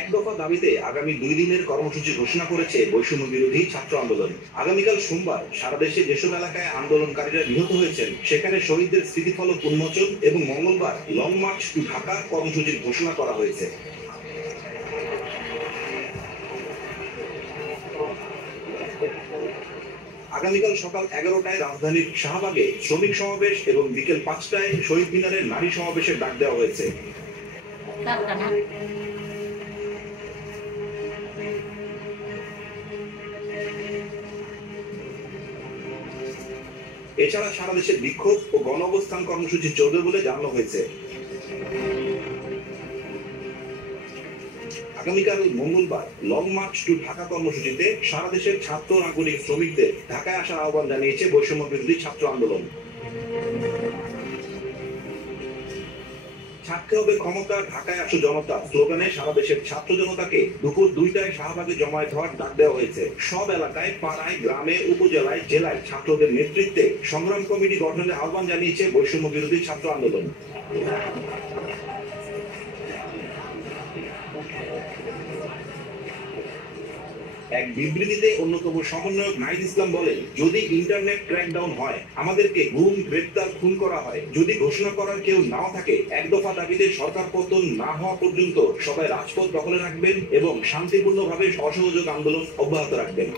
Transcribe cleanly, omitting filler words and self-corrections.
এক দফা দাবিতে আগামী 2 দিনের কর্মসূচি ঘোষণা করেছে বৈষম্য বিরোধী ছাত্র আন্দোলন। আগামীকাল সোমবার সারা দেশে যেসব এলাকায় আন্দোলনকারীরা নিহত হয়েছেন সেখানে শহীদদের স্মৃতিফলক উন্মোচন এবং মঙ্গলবার লং মার্চ টু ঢাকা কর্মসূচির ঘোষণা করা হয়েছে। আগামীকাল সকাল 11টায় রাজধানীর শাহবাগে শ্রমিক সমাবেশ এবং বিকেল 5টায় শহীদ মিনারে নারী সমাবেশের ডাক দেওয়া হয়েছে। এছাড়া সারা দেশে বিক্ষোভ ও গণ অবস্থান কর্মসূচি চলবে বলে জানানো হয়েছে। আগামীকাল মঙ্গলবার লং মার্চ টু ঢাকা কর্মসূচিতে সারা দেশের ছাত্র নাগরিক শ্রমিকদের ঢাকায় আসার আহ্বান জানিয়েছে বৈষম্য বিরোধী ছাত্র আন্দোলন। ছাড়তে হবে ক্ষমতা, ঢাকায় আসো জনতা স্লোগানে সারা দেশের ছাত্র জনতাকে দুপুর 2টায় শাহবাগে জমায়েত হওয়ার ডাক দেওয়া হয়েছে। সব এলাকায়, পাড়ায়, গ্রামে, উপজেলায়, জেলায় ছাত্রদের নেতৃত্বে সংগ্রাম কমিটি গঠনের আহ্বান জানিয়েছে বৈষম্য বিরোধী ছাত্র আন্দোলন। এক বিবৃতিতে অন্যতম সমন্বয়ক নাহিদ ইসলাম বলেন, যদি ইন্টারনেট ক্র্যাকডাউন হয়, আমাদেরকে গুম, গ্রেপ্তার, খুন করা হয়, যদি ঘোষণা করার কেউ নাও থাকে, এক দফা দাবিতে সরকার পতন না হওয়া পর্যন্ত সবাই রাজপথ দখলে রাখবেন এবং শান্তিপূর্ণভাবে অসহযোগ আন্দোলন অব্যাহত রাখবেন।